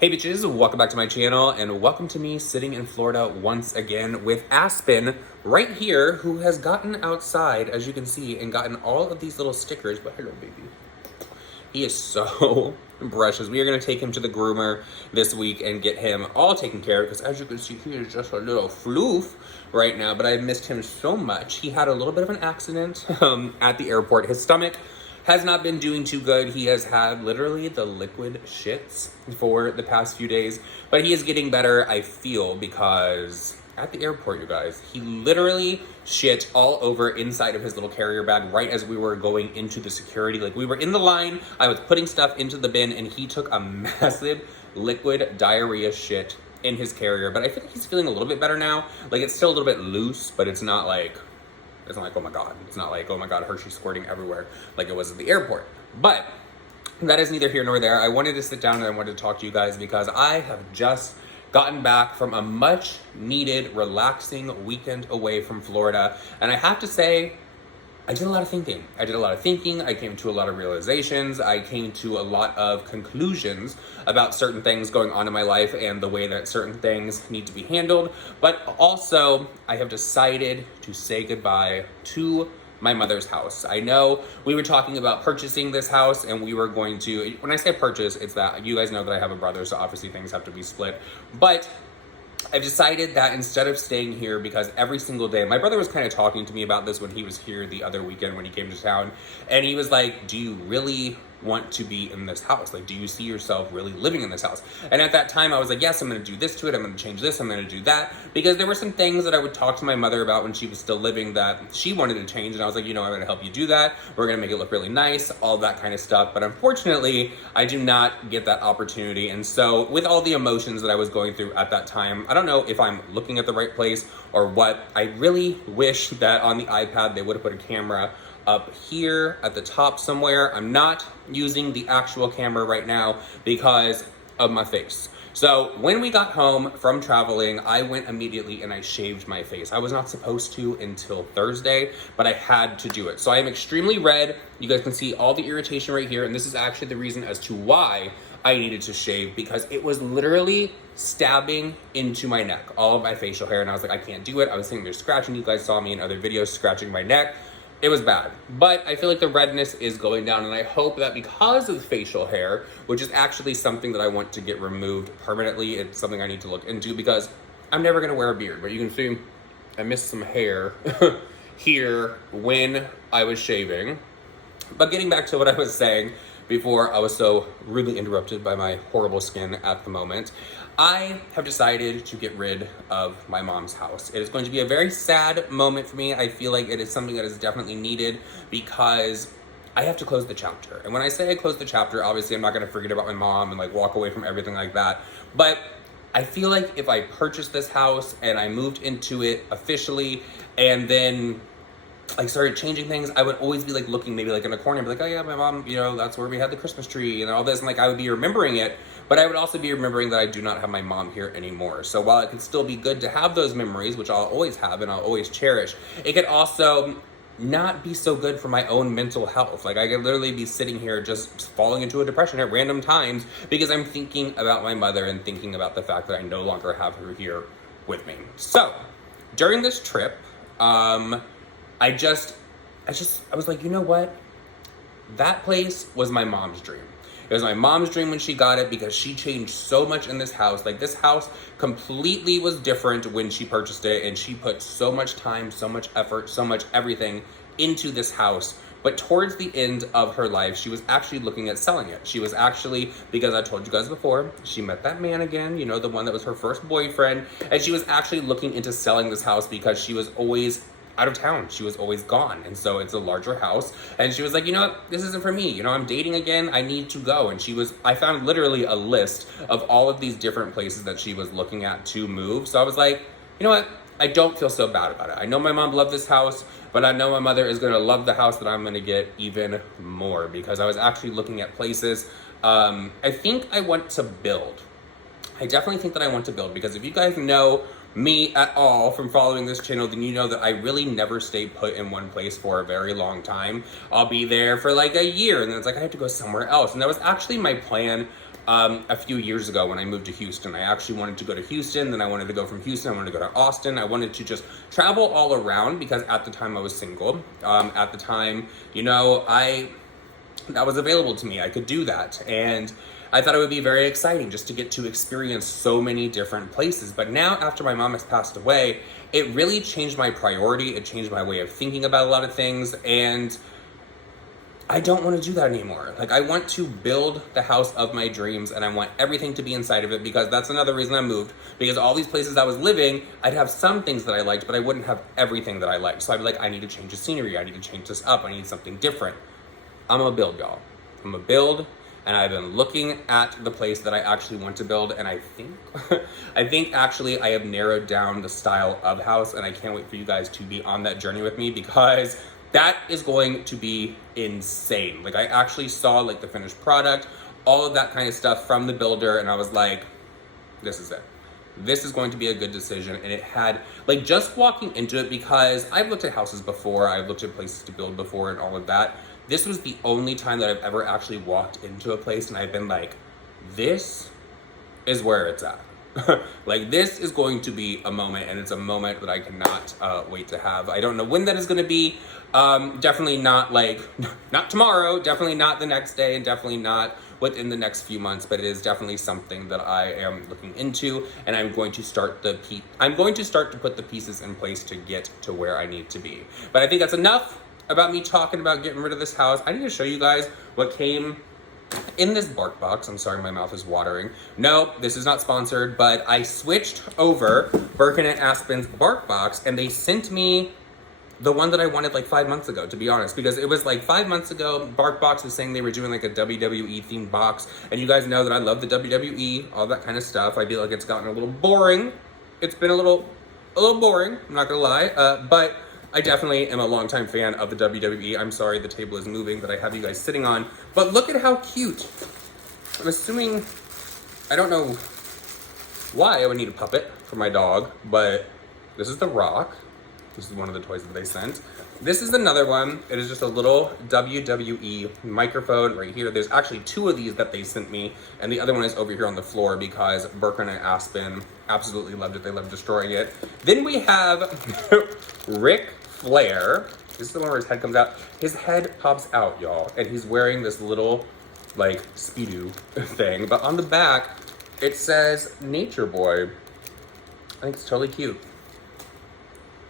Hey bitches, welcome back to my channel and welcome to me sitting in Florida once again with Aspen right here, who has gotten outside, as you can see, and gotten all of these little stickers. But hello, baby. He is so precious. We are going to take him to the groomer this week and get him all taken care of because, as you can see, he is just a little floof right now, but I missed him so much. He had a little bit of an accident at the airport. His stomach has not been doing too good. He has had literally the liquid shits for the past few days, but he is getting better, I feel, because at the airport, you guys, he literally shit all over inside of his little carrier bag right as we were going into the security. Like, we were in the line, I was putting stuff into the bin, and he took a massive liquid diarrhea shit in his carrier. But I feel like he's feeling a little bit better now. Like, it's still a little bit loose, but it's not like, oh my God. It's not like, oh my God, Hershey's squirting everywhere like it was at the airport. But that is neither here nor there. I wanted to sit down and I wanted to talk to you guys because I have just gotten back from a much needed, relaxing weekend away from Florida. And I have to say, I did a lot of thinking. I came to a lot of realizations. I came to a lot of conclusions about certain things going on in my life and the way that certain things need to be handled. But also, I have decided to say goodbye to my mother's house. I know we were talking about purchasing this house and we were going to, when I say purchase, it's that you guys know that I have a brother, so obviously things have to be split. But I've decided that instead of staying here, because every single day, my brother was kind of talking to me about this when he was here the other weekend when he came to town, and he was like, do you really want to be in this house? Like, do you see yourself really living in this house? And at that time I was like, yes, I'm going to do this to it, I'm going to change this, I'm going to do that, because there were some things that I would talk to my mother about when she was still living that she wanted to change, and I was like, you know, I'm going to help you do that, we're going to make it look really nice, all that kind of stuff. But unfortunately, I do not get that opportunity. And so with all the emotions that I was going through at that time, I don't know if I'm looking at the right place or what. I really wish that on the iPad they would have put a camera up here at the top somewhere. I'm not using the actual camera right now because of my face. So when we got home from traveling, I went immediately and I shaved my face. I was not supposed to until Thursday, but I had to do it. So I am extremely red. You guys can see all the irritation right here. And this is actually the reason as to why I needed to shave, because it was literally stabbing into my neck, all of my facial hair. And I was like, I can't do it. I was sitting there scratching. You guys saw me in other videos scratching my neck. It was bad, but I feel like the redness is going down, and I hope that because of the facial hair, which is actually something that I want to get removed permanently, it's something I need to look into because I'm never gonna wear a beard. But you can see I missed some hair here when I was shaving. But getting back to what I was saying before I was so rudely interrupted by my horrible skin at the moment, I have decided to get rid of my mom's house. It is going to be a very sad moment for me. I feel like it is something that is definitely needed because I have to close the chapter. And when I say I close the chapter, obviously I'm not going to forget about my mom and like walk away from everything like that. But I feel like if I purchased this house and I moved into it officially and then like started changing things, I would always be like looking maybe like in a corner and be like, oh yeah, my mom, you know, that's where we had the Christmas tree and all this. And like I would be remembering it, but I would also be remembering that I do not have my mom here anymore. So while it could still be good to have those memories, which I'll always have and I'll always cherish, it could also not be so good for my own mental health. Like I could literally be sitting here just falling into a depression at random times because I'm thinking about my mother and thinking about the fact that I no longer have her here with me. So during this trip, I was like, you know what? That place was my mom's dream. It was my mom's dream when she got it because she changed so much in this house. Like this house completely was different when she purchased it, and she put so much time, so much effort, so much everything into this house. But towards the end of her life, she was actually looking at selling it. She was actually, because I told you guys before, she met that man again, you know, the one that was her first boyfriend. And she was actually looking into selling this house because she was always out of town. She was always gone. And so it's a larger house. And she was like, you know what? This isn't for me. You know, I'm dating again. I need to go. And I found literally a list of all of these different places that she was looking at to move. So I was like, you know what? I don't feel so bad about it. I know my mom loved this house, but I know my mother is going to love the house that I'm going to get even more because I was actually looking at places. I think I want to build. I definitely think that I want to build because if you guys know me at all from following this channel, then you know that I really never stay put in one place for a very long time. I'll be there for like a year and then it's like I have to go somewhere else. And that was actually my plan a few years ago when I moved to Houston. I actually wanted to go to Houston, then I wanted to go from Houston, I wanted to go to Austin. I wanted to just travel all around because at the time I was single. At the time, you know, that was available to me. I could do that. And I thought it would be very exciting just to get to experience so many different places. But now, after my mom has passed away, it really changed my priority. It changed my way of thinking about a lot of things. And I don't want to do that anymore. Like, I want to build the house of my dreams, and I want everything to be inside of it, because that's another reason I moved. Because all these places I was living, I'd have some things that I liked, but I wouldn't have everything that I liked. So I'd be like, I need to change the scenery. I need to change this up. I need something different. I'm gonna build, y'all. I'm gonna build, and I've been looking at the place that I actually want to build, and I think, I think actually I have narrowed down the style of house, and I can't wait for you guys to be on that journey with me, because that is going to be insane. Like, I actually saw like the finished product, all of that kind of stuff from the builder, and I was like, this is it. This is going to be a good decision. And it had, like, just walking into it, because I've looked at houses before, I've looked at places to build before and all of that. This was the only time that I've ever actually walked into a place and I've been like, this is where it's at. Like, this is going to be a moment, and it's a moment that I cannot wait to have. I don't know when that is going to be. Definitely not like, not tomorrow, definitely not the next day, and definitely not within the next few months, but it is definitely something that I am looking into, and I'm going to start to put the pieces in place to get to where I need to be. But I think that's enough about me talking about getting rid of this house. I need to show you guys what came in this Barkbox. I'm sorry, my mouth is watering. No, this is not sponsored, but I switched over Birkin and Aspen's Barkbox, and they sent me the one that I wanted like 5 months ago, to be honest, because it was like 5 months ago, Barkbox was saying they were doing like a WWE themed box, and you guys know that I love the WWE, all that kind of stuff. I feel like it's gotten a little boring. It's been a little boring, I'm not gonna lie, but I definitely am a longtime fan of the WWE. I'm sorry the table is moving that I have you guys sitting on, but look at how cute. I'm assuming, I don't know why I would need a puppet for my dog, but this is The Rock. This is one of the toys that they sent. This is another one. It is just a little WWE microphone right here. There's actually 2 of these that they sent me, and the other one is over here on the floor because Birkin and Aspen absolutely loved it. They loved destroying it. Then we have Ric Flair. This is the one where his head comes out. His head pops out, y'all, and he's wearing this little, like, Speedo thing. But on the back, it says Nature Boy. I think it's totally cute.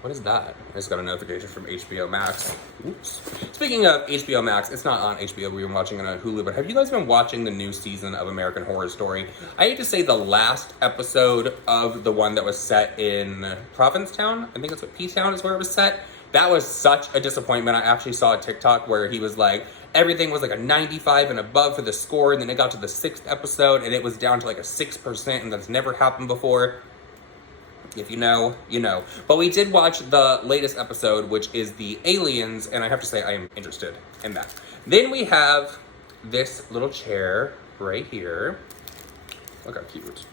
What is that? I just got a notification from HBO Max. Oops. Speaking of HBO Max, it's not on HBO, we've been watching it on Hulu, but have you guys been watching the new season of American Horror Story? I hate to say the last episode of the one that was set in Provincetown, I think it's what P-Town is where it was set. That was such a disappointment. I actually saw a TikTok where he was like, everything was like a 95 and above for the score, and then it got to the 6th episode and it was down to like a 6%, and that's never happened before. If you know, you know. But we did watch the latest episode, which is the aliens, and I have to say I am interested in that. Then we have this little chair right here. Look how cute.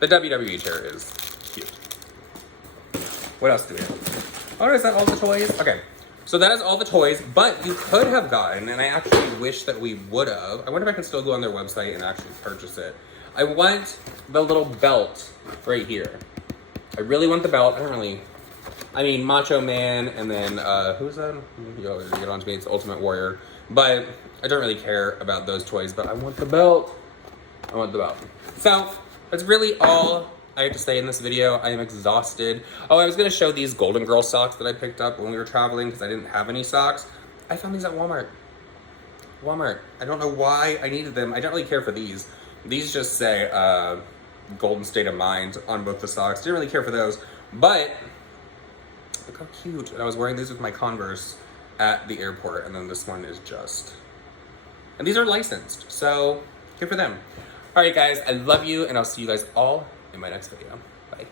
The WWE chair is cute. What else do we have? Oh, is that all the toys? Okay, so that is all the toys, but you could have gotten, and I actually wish that we would have, I wonder if I can still go on their website and actually purchase it. I want the little belt right here. I really want the belt. I mean, Macho Man, and then, who's that? You always get on to me, it's Ultimate Warrior. But I don't really care about those toys, but I want the belt. I want the belt. So, that's really all I have to say in this video. I am exhausted. Oh, I was gonna show these Golden Girl socks that I picked up when we were traveling, because I didn't have any socks. I found these at Walmart. I don't know why I needed them. I don't really care for these. These just say Golden State of Mind on both the socks. Didn't really care for those, but look how cute. And I was wearing these with my Converse at the airport, and then this one is just, and these are licensed, so good for them. All right, guys, I love you, and I'll see you guys all in my next video. Bye.